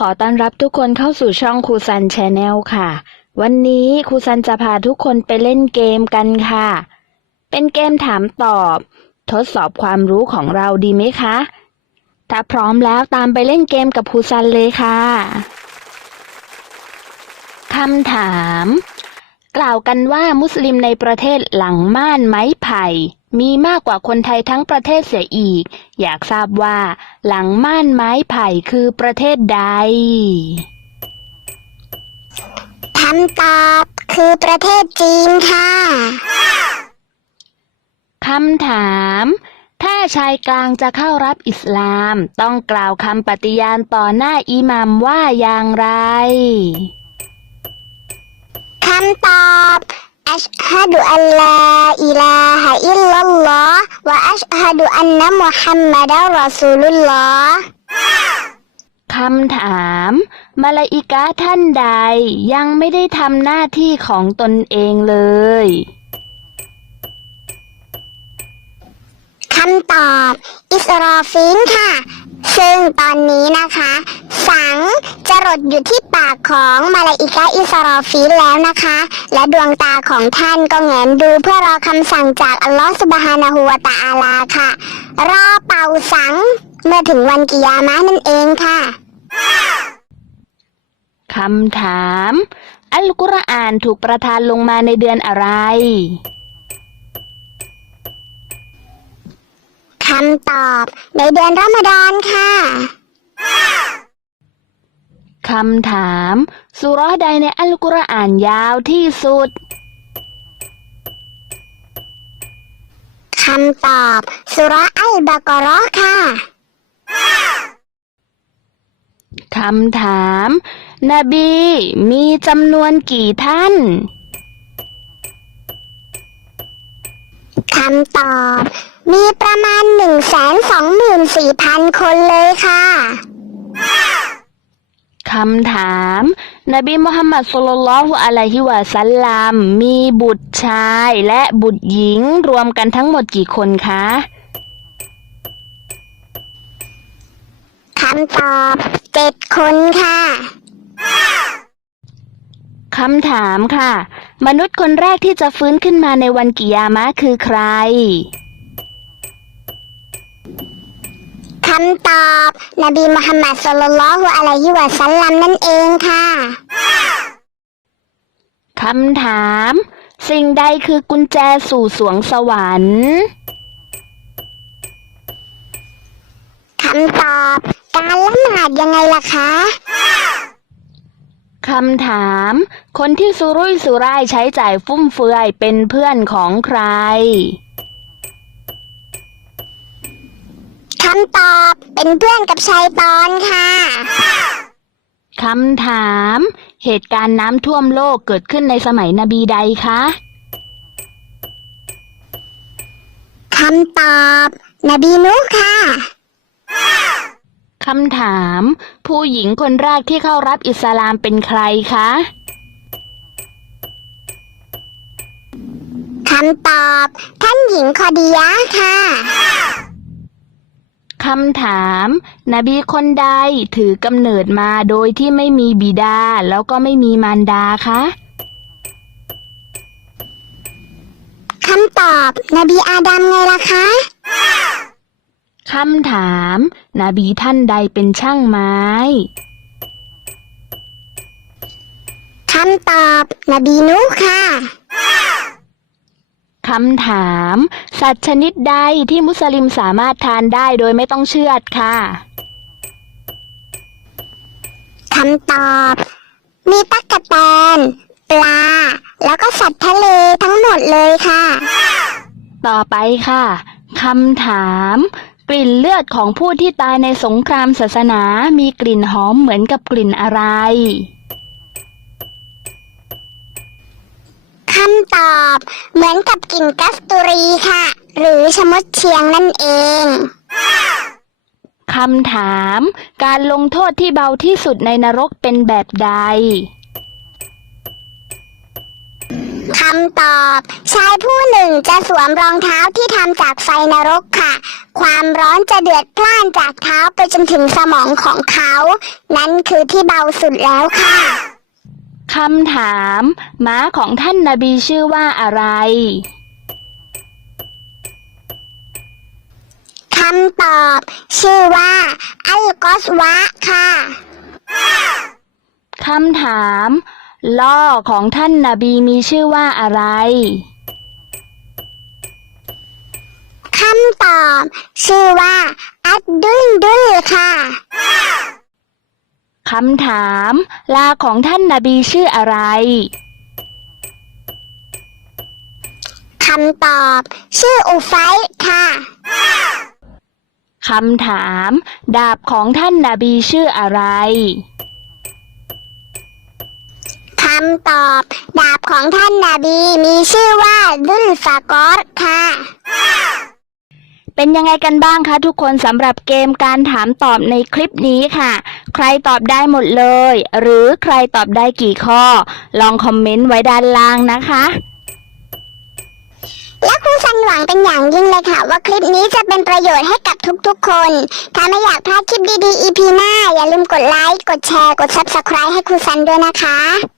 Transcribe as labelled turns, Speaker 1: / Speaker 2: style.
Speaker 1: ขอต้อนรับทุกคนเข้าสู่ช่องครูซันชาแนลค่ะ วันนี้ครูซันจะพาทุกคนไปเล่นเกมกันค่ะ เป็นเกมถามตอบ ทดสอบความรู้ของเราดีไหมคะ ถ้าพร้อมแล้วตามไปเล่นเกมกับครูซันเลยค่ะคำถาม กล่าวกันว่ามุสลิมในประเทศหลังม่านไม้ไผ่ มีมากกว่าคนไทยทั้งประเทศเสียอีก อยากทราบว่า หลังม่านไม้ไผ่คือประเทศใด
Speaker 2: คำตอบคือประเทศจีนค่ะ
Speaker 1: คำถาม ถ้าชายกลางจะเข้ารับอิสลาม ต้องกล่าวคำปฏิญาณต่อหน้าอิหมัมว่าอย่างไร
Speaker 2: คำตอบ อัชฮะดุอัลลาอิลาฮะอิลลัลลอฮ์วะอัชฮะดุอันนะมุฮัมมัดอัลรอซูลุลลอฮ์
Speaker 1: คำถาม มาลาอิกะท่านใดยังไม่ได้ทำหน้าที่ของตนเองเลย
Speaker 2: คำตอบ อิสรอฟินค่ะ ซึ่งตอนนี้นะคะ สังจะรดอยู่ที่ปากของมาลาอิกะอิสรอฟินแล้วนะคะ และดวงตาของท่านก็แงนดูเพื่อรอคำสั่งจากอัลลอฮฺสุบฮานะฮูวะตะอาลาค่ะ รอเป่าสัง เมื่อถึงวันกิยามะห์นั่นเองค่ะ
Speaker 1: คำถาม อัลกุรอานถูกประทานลงมาในเดือนอะไร
Speaker 2: คำตอบในเดือนรอมฎอนค่ะ
Speaker 1: คำถาม สุเราะห์ใดในอัลกุรอานยาวที่สุด
Speaker 2: คำตอบ สุเราะห์อัลบากอเราะห์ค่ะ
Speaker 1: คำถาม นบีมีจำนวนกี่ท่าน
Speaker 2: คำตอบ มีประมาณ1นึ่งแสนสองหมื่นสี่พันคนเลยค่ะ
Speaker 1: คำถาม นบีมุฮัมมัดสุลลัลลอฮุอะลัยฮิวะสัลลัมมีบุตรชายและบุตรหญิงรวมกันทั้งหมดกี่คนคะ
Speaker 2: คำตอบเจ็ดคนค่ะ
Speaker 1: คำถามค่ะ มนุษย์คนแรกที่จะฟื้นขึ้นมาในวันกิยามะคือใครำ
Speaker 2: ตอบ นบีมุฮัมมัดสุลลัลลอฮุอะลัยฮิวะสัลลัมนั่นเองค่ะ
Speaker 1: คำถาม สิ่งใดคือกุญแจสู่สวงสวรรค์
Speaker 2: คำตอบ การละหมาดยังไงล่ะคะ
Speaker 1: คำถาม คนที่สุรุ่ยสุร่ายใช้จ่ายฟุ่มเฟือยเป็นเพื่อนของใคร
Speaker 2: คำตอบเป็นเพื่อนกับชัยตอนค่ะ
Speaker 1: คำถาม เหตุการณ์น้ำท่วมโลกเกิดขึ้นในสมัยนบีใดคะ
Speaker 2: คำตอบ นบีนุห์ค่ะ
Speaker 1: คำถาม ผู้หญิงคนแรกที่เข้ารับอิสลามเป็นใครคะ
Speaker 2: คำตอบ ท่านหญิงคอดียะห์ค่ะ
Speaker 1: คำถาม นบีคนใดถือกำเนิดมาโดยที่ไม่มีบิดา แล้วก็ไม่มีมารดาคะ
Speaker 2: คำตอบ นบีอาดัมไงล่ะคะ
Speaker 1: คำถาม นบีท่านใดเป็นช่างไม้
Speaker 2: คำตอบ นบีนุห์ค่ะ
Speaker 1: คำถาม สัตว์ชนิดใดที่มุสลิมสามารถทานได้โดยไม่ต้องเชือดค่ะ
Speaker 2: คำตอบ มีตั๊กแตน ปลา แล้วก็สัตว์ทะเลทั้งหมดเลยค่ะ
Speaker 1: ต่อไปค่ะคำถาม กลิ่นเลือดของผู้ที่ตายในสงครามศาสนา มีกลิ่นหอมเหมือนกับกลิ่นอะไรำ
Speaker 2: ตอบ เหมือนกับกลิ่นกัสตูรีค่ะ หรือชะมดเชียงนั่นเอง
Speaker 1: คำถาม การลงโทษที่เบาที่สุดในนรกเป็นแบบใด
Speaker 2: คำตอบชายผู้หนึ่งจะสวมรองเท้าที่ทำจากไฟนรกค่ะ ความร้อนจะเดือดพล่านจากเท้าไปจนถึงสมองของเขา นั่นคือที่เบาสุดแล้วค่ะ
Speaker 1: คำถาม ม้าของท่านนาบีชื่อว่าอะไร
Speaker 2: คำตอบ ชื่อว่า อัลกอสวะค่ะ
Speaker 1: คำถาม ล่อของท่านนาบีมีชื่อว่าอะไร
Speaker 2: คำตอบ ชื่อว่า อัดดุลดุลค่ะ
Speaker 1: คำถาม ลาของท่านนาบีชื่ออะไร
Speaker 2: คำตอบ ชื่ออุไฟค่ะ
Speaker 1: คำถาม ดาบของท่านนาบีชื่ออะไร
Speaker 2: คำตอบ ดาบของท่านนาบีมีชื่อว่าดุลฟากอสค่ะ
Speaker 1: เป็นยังไงกันบ้างคะทุกคนสำหรับเกมการถามตอบในคลิปนี้ค่ะ ใครตอบได้หมดเลย หรือใครตอบได้กี่ข้อ ลองคอมเมนต์ไว้ด้านล่างนะคะ
Speaker 2: และครูสันหวังเป็นอย่างยิ่งเลยค่ะ ว่าคลิปนี้จะเป็นประโยชน์ให้กับทุกๆคน ถ้าไม่อยากพลาดคลิปดีๆ EP หน้า อย่าลืมกดไลค์ กดแชร์ กด Subscribe ให้ครูสันด้วยนะคะ